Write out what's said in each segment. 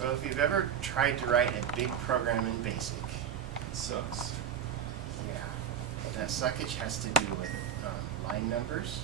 Well, if you've ever tried to write a big program in BASIC, It sucks. yeah, that suckage has to do with line numbers,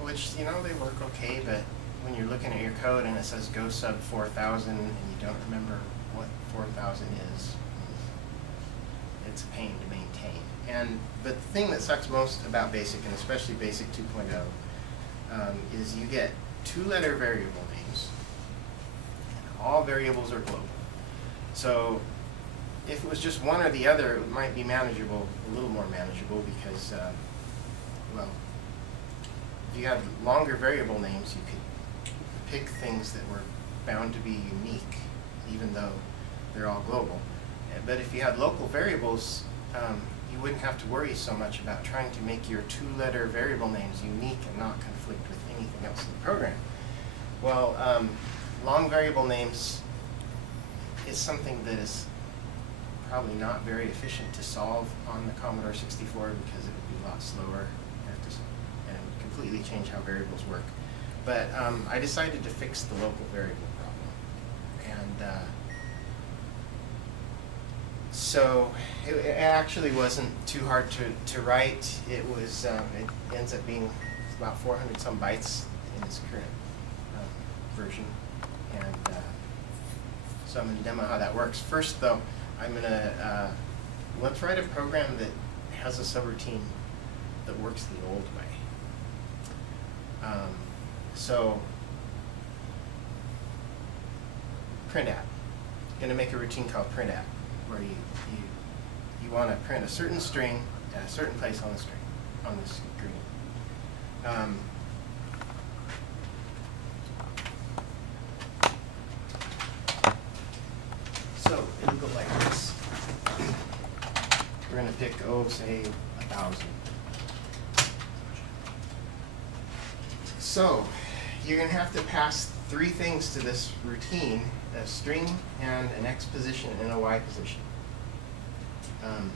which, you know, they work okay, but when you're looking at your code and it says go sub 4,000 and you don't remember what 4,000 is, it's a pain to maintain. But the thing that sucks most about BASIC, and especially BASIC 2.0, is you get two-letter variable names, and all variables are global. So if it was just one or the other, it might be manageable, a little more manageable, because, well, if you had longer variable names, you could pick things that were bound to be unique, even though they're all global. But if you had local variables, you wouldn't have to worry so much about trying to make your two-letter variable names unique and not conflict with anything else in the program. Well, long variable names is something that is probably not very efficient to solve on the Commodore 64 because it would be a lot slower and completely change how variables work. But I decided to fix the local variable problem. And so it actually wasn't too hard to write. It was, it ends up being about 400 some bytes in its current version. And so I'm going to demo how that works. First though, I'm going to, let's write a program that has a subroutine that works the old way. So printAt. I'm going to make a routine called printAt, where you want to print a certain string at a certain place on the screen. So it'll go like this. We're going to pick, say 1,000. So you're going to have to pass three things to this routine: a string and an X position and a Y position. I'm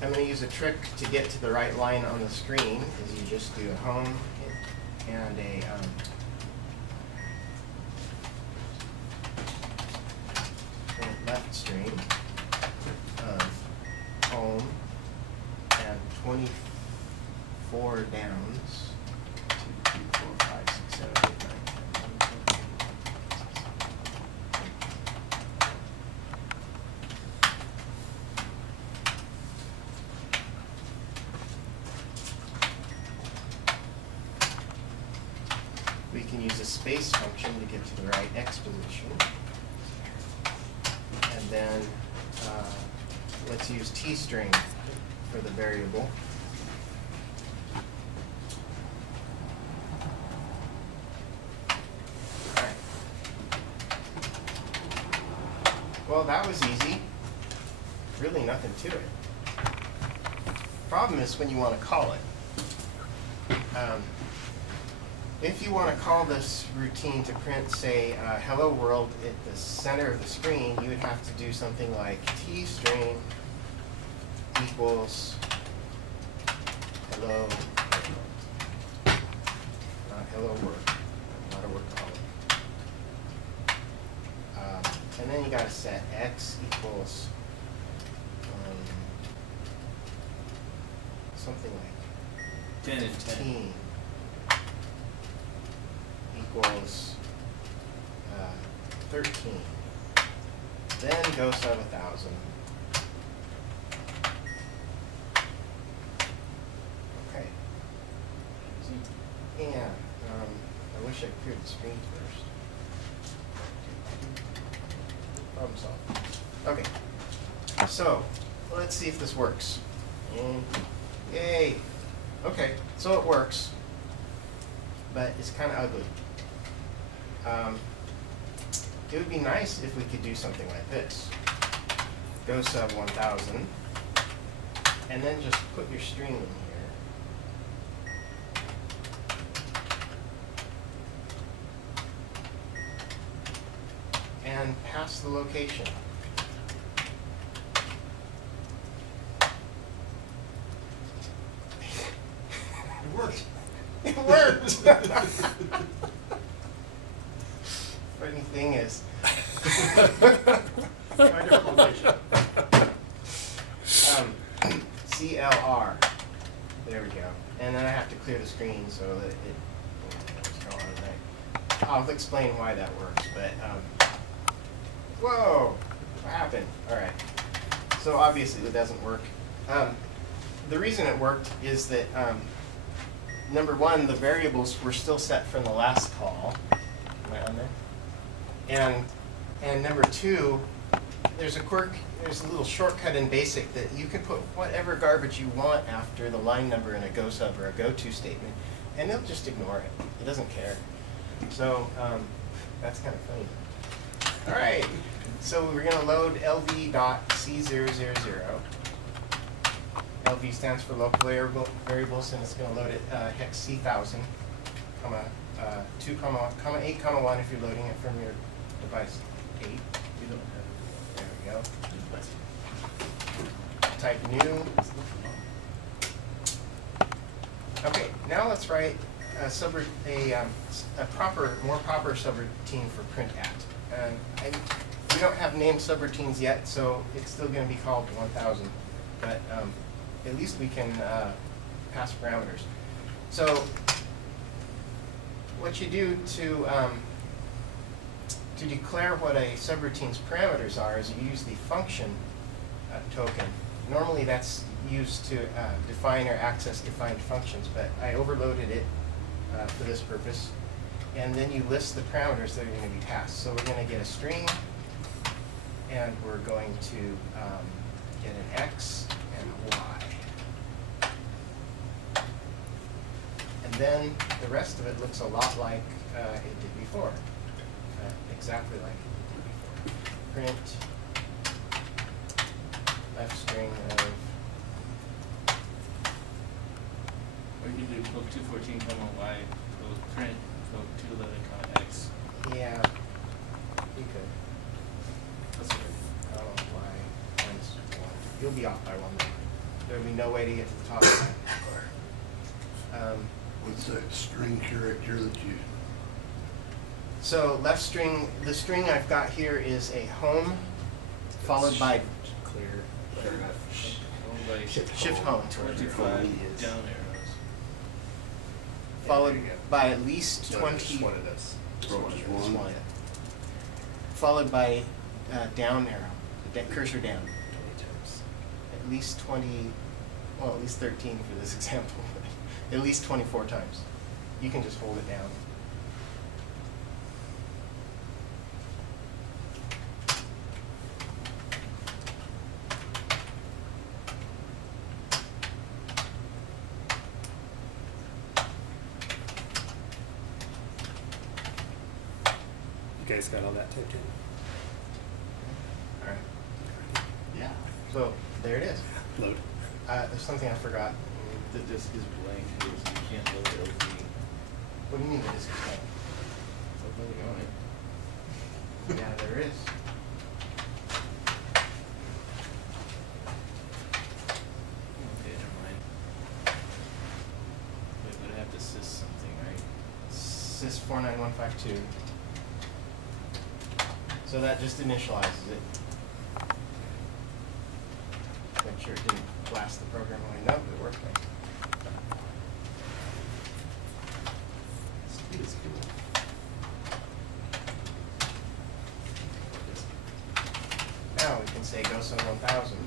going to use a trick to get to the right line on the screen. Is you just do a home and a left string of home and 24 downs. 2, 3, 4, 5, 6, 7, 8, 9, 10, 11, 12, 13. We can use a space function to get to the right X position. And then let's use tstring for the variable. All right. Well, that was easy. Really nothing to it. Problem is when you want to call it. If you want to call this routine to print, say, hello world at the center of the screen, you would have to do something like tstring equals hello world. Not hello world. Not a word column. And then you got to set x equals something like 10 and 10. 15. Equals 13. Then go sub 1,000. Okay. And I wish I cleared the screen first. Problem solved. Okay. So let's see if this works. Yay. Okay. So it works, but it's kind of ugly. It would be nice if we could do something like this. Go sub 1,000, and then just put your string in here. And pass the location. It worked. Funny thing is, CLR. There we go. And then I have to clear the screen so that it what's going on there. I'll explain why that works, but whoa, what happened? All right. So obviously it doesn't work. The reason it worked is that number one, the variables were still set from the last call. Am I on there? And number two, there's a little shortcut in BASIC that you can put whatever garbage you want after the line number in a go sub or a go to statement, and it'll just ignore it. It doesn't care. So that's kind of funny. All right. So we're going to load lv.c000. LV stands for local variables, and it's going to load it hex C1000, comma 2, comma 8, comma 1 if you're loading it from your device 8. You don't have it. There we go. Type new. Okay, now let's write a more proper subroutine for print at. We don't have named subroutines yet, so it's still going to be called 1000, but at least we can pass parameters. So what you do to declare what a subroutine's parameters are is you use the function token. Normally that's used to define or access defined functions, but I overloaded it for this purpose. And then you list the parameters that are going to be passed. So we're going to get a string, and we're going to get an X and a Y. And then the rest of it looks a lot like it did before. Exactly like it did before. Print left string of. Or you can do code 214, y, code print, code 211, X. Yeah, you could. That's okay. I don't know why minus 1. You'll be off by 1. There'll be no way to get to the top of that. What's that string character that you? So left string, the string I've got here is a home, followed by Clear. Like shift home, 25 down arrows. followed by at least No, 20. just one of those. Oh, just Just one? one. Followed by down arrow, cursor down. 20 times. At least 20, well, at least 13 for this example. At least 24 times. You can just hold it down. You guys got all that typed in? All right. Yeah. So there it is. Load. There's something I forgot. The disk is blank here, so you can't load the LV. What do you mean the disk is blank? There's nothing on it. Yeah, there is. Okay, never mind. Wait, but I have to sys something, right? Sys 49152. So that just initializes it. Make sure it didn't blast the program away. Nope, it worked. Speed is cool. Now we can say go some 1000.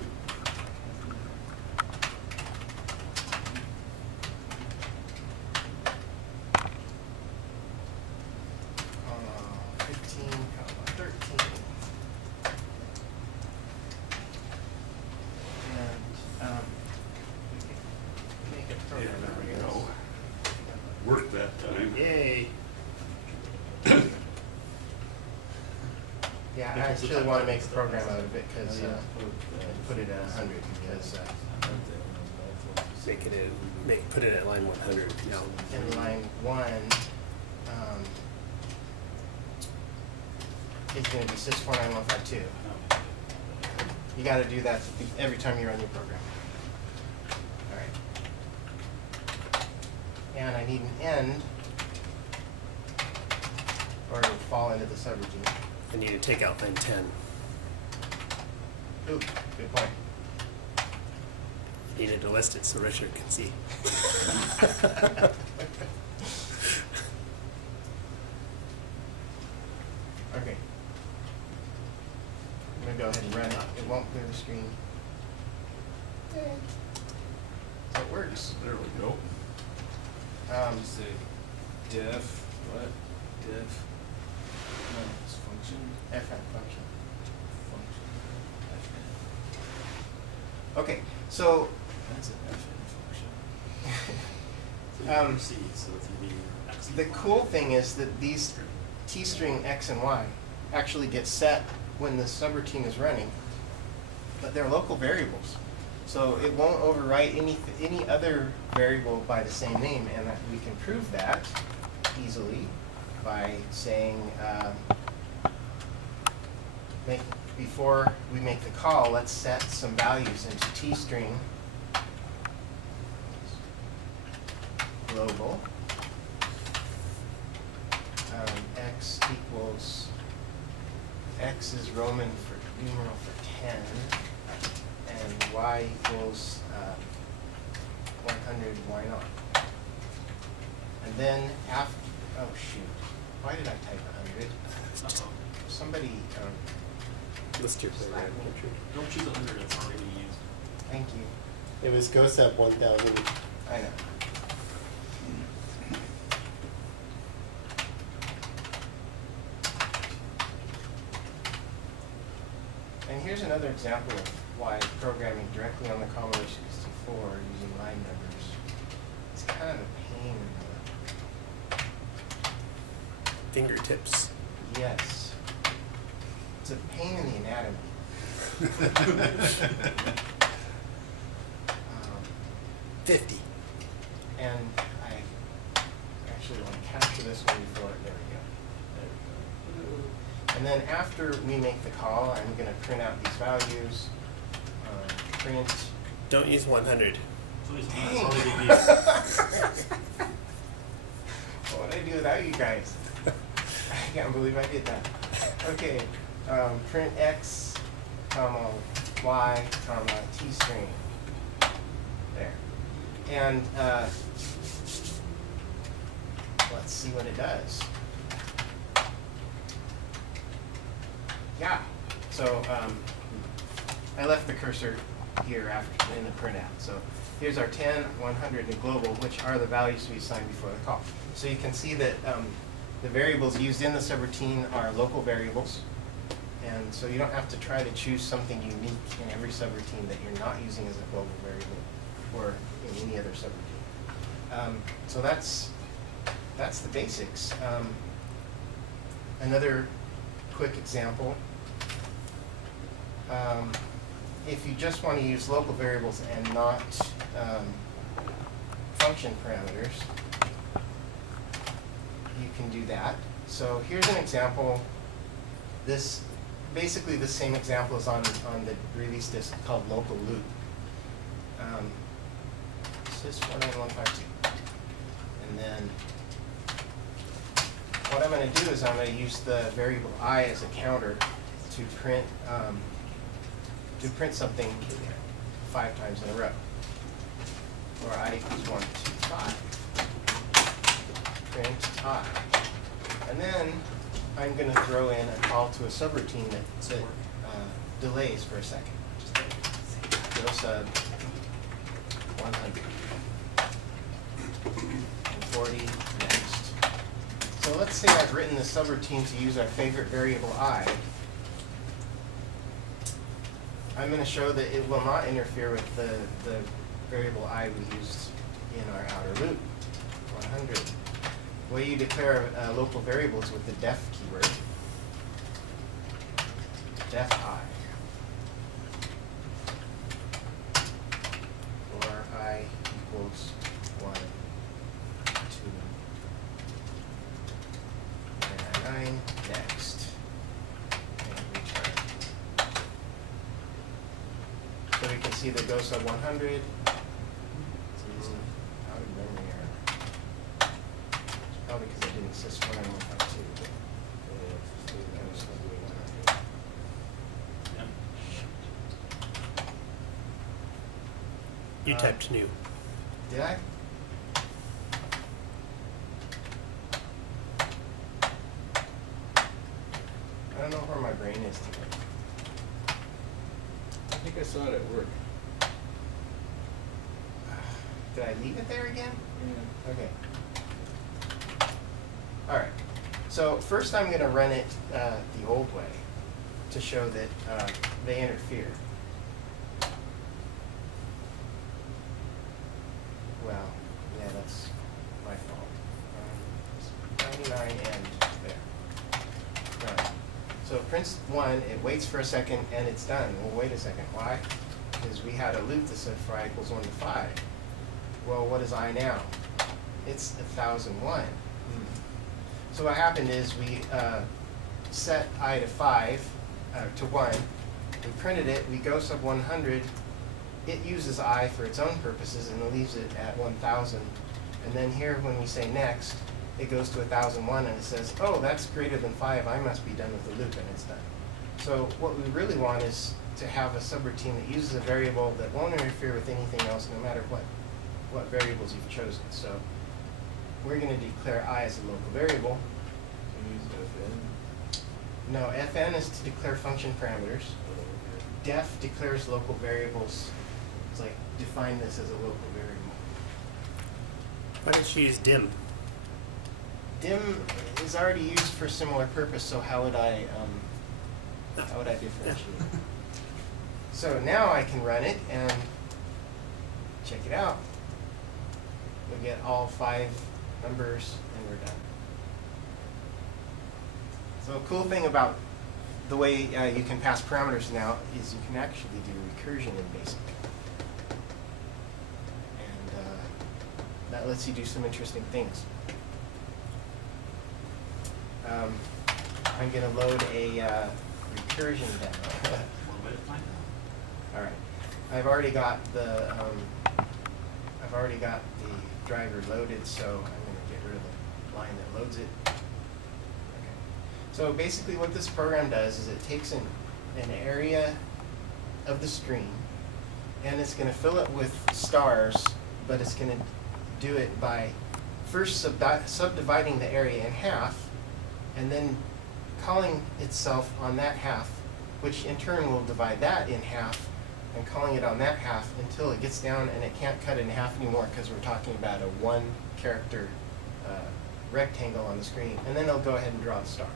15, 13. And make a program out There of we go. this. Worked that time. Yay. Yeah, I actually want to make a program out of it because put it at 100 because Put it at line 100. No. in line 1 it's going to be sys 49152. You got to do that every time you run your program. All right. And I need an end or it'll fall into the subroutine. I need to take out line 10. Ooh, good point. Needed to list it so Richard can see. Okay. I'm gonna go ahead and run it. It won't clear the screen. Yay. So it works. There we go. Say def, what? Def, no, it's function, FN function. function, fn. Okay, so That's an fn function. So it's gonna be X the equal cool Y. thing is that these t-string x and y actually get set when the subroutine is running, but they're local variables. So it won't overwrite any other variable by the same name, and that we can prove that easily by saying, before we make the call, let's set some values into t-string global. X equals, X is Roman for numeral for 10, and Y equals 100, why not? And then after, oh shoot, why did I type 100? Uh-oh. Somebody, List your program, Richard. Don't choose 100, it's already used. thank you, It was GoSub 1000. I know. And here's another example of why programming directly on the Commodore 64 using line numbers is kind of a pain in Fingertips. the, yes, it's a pain in the anatomy. 50. And I actually want to capture this one before, there we go. And then after we make the call, I'm going to print out these values. Print. Don't use 100. So it's Dang. already used. What would I do without you guys? I can't believe I did that. Okay, print x, comma, y, comma, t string. There. And let's see what it does. Yeah. So I left the cursor here after in the printout. So here's our 10, 100, and global, which are the values we assigned before the call. So you can see that the variables used in the subroutine are local variables. And so you don't have to try to choose something unique in every subroutine that you're not using as a global variable or in any other subroutine. So that's the basics. Another quick example. If you just want to use local variables and not function parameters, you can do that. So here's an example. This basically the same example is on the release disk called local loop. Sys 19152. And then what I'm going to do is I'm going to use the variable I as a counter to print something 5 times in a row. Or I equals 1, 2, 5. Print I. And then I'm going to throw in a call to a subroutine that delays for a second. Just go sub 100 and 40 next. So let's say I've written the subroutine to use our favorite variable I. I'm going to show that it will not interfere with the variable I we used in our outer loop, 100. The way you declare local variables with the def keyword, def I, or I equals 1, 2, 999, next, and return. So we can see the go sub 100. It's using out of memory error. Probably because I didn't sys 19152. You typed new. Did I? I don't know where my brain is today. I think I saw it at work. Did I leave it there again? Yeah. Okay. Alright. So first I'm going to run it the old way to show that they interfere. Well, yeah, that's my fault. 99 and there. Right. So it prints 1, it waits for a second, and it's done. Well, wait a second. Why? Because we had a loop that said for I equals 1 to 5. Well, what is I now? It's 1001. So what happened is we set I to 5, to 1. We printed it. We go sub 100. It uses I for its own purposes and leaves it at 1000. And then here, when we say next, it goes to 1001 and it says, oh, that's greater than 5. I must be done with the loop, and it's done. So what we really want is to have a subroutine that uses a variable that won't interfere with anything else, no matter what variables you've chosen. So we're going to declare I as a local variable. No, fn is to declare function parameters. Def declares local variables. It's like define this as a local variable. Why don't you use dim? Dim is already used for a similar purpose, so how would I differentiate? So now I can run it and check it out. We'll get all 5 numbers and we're done. So a cool thing about the way you can pass parameters now is you can actually do recursion in BASIC. And that lets you do some interesting things. I'm going to load a recursion demo. One way to find out. All right, I've already got the driver loaded, so I'm going to get rid of the line that loads it. Okay. So basically, what this program does is it takes an area of the screen, and it's going to fill it with stars, but it's going to do it by first subdividing the area in half, and then calling itself on that half, which in turn will divide that in half, and calling it on that half until it gets down and it can't cut it in half anymore because we're talking about a 1-character rectangle on the screen. And then it'll go ahead and draw the star.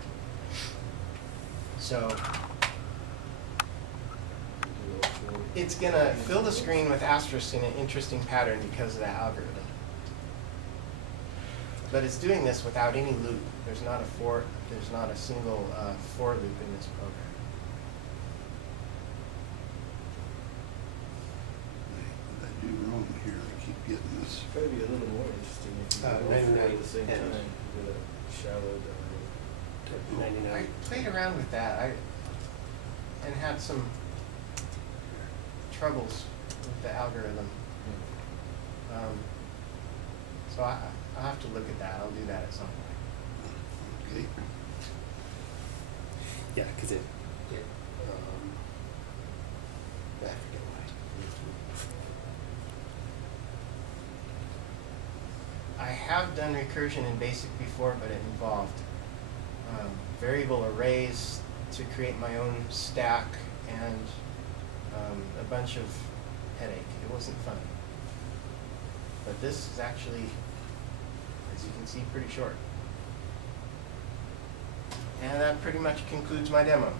So it's going to fill the screen with asterisks in an interesting pattern because of that algorithm. But it's doing this without any loop. There's not a single for loop in this program. I do wrong here, I keep getting this. It's gotta be a little more interesting if you go 99 for it at the same and- time with a shallow dive. 99. I played around with that and had some troubles with the algorithm. So I'll have to look at that. I'll do that at some point. Okay. Yeah, because I forget why. I have done recursion in BASIC before, but it involved variable arrays to create my own stack and a bunch of headache. It wasn't fun. But this is actually, as you can see, pretty short. And that pretty much concludes my demo.